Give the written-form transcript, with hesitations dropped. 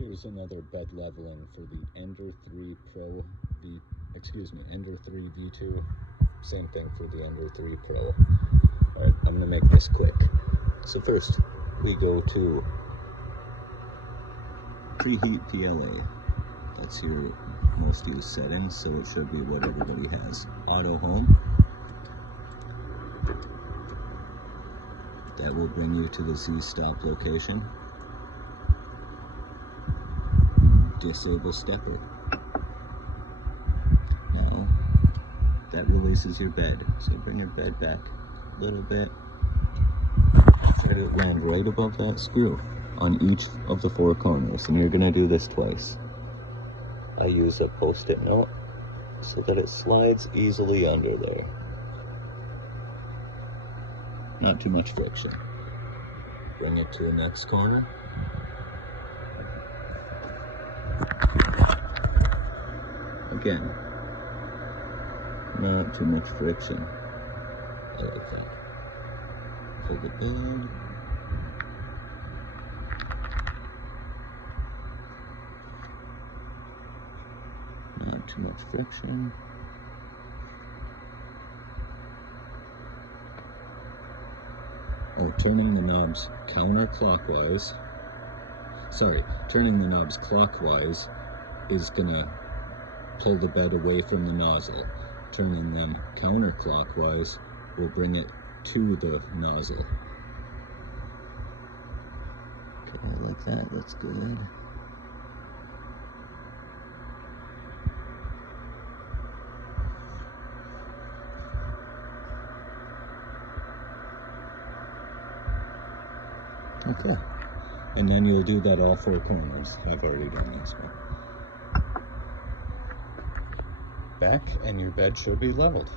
Here's another bed leveling for the Ender 3 Pro Ender 3 V2. Same thing for the Ender 3 Pro. Alright, I'm gonna make this quick. So first, we go to Preheat PLA. That's your most used settings, so it should be what everybody has. Auto Home. That will bring you to the Z-stop location. Disable stepper. Now, that releases your bed. So bring your bed back a little bit. Try to land right above that screw on each of the 4 corners, and you're gonna do this twice. I use a post-it note so that it slides easily under there. Not too much friction. Bring it to the next corner. Again, not too much friction. I like that. For the bed. Not too much friction. Turning the knobs counterclockwise. Sorry, turning the knobs clockwise is gonna pull the bed away from the nozzle. Turning them counterclockwise will bring it to the nozzle. Okay, like that, that's good. Okay, and then you'll do that all 4 corners. I've already done this one. Back, and your bed should be leveled.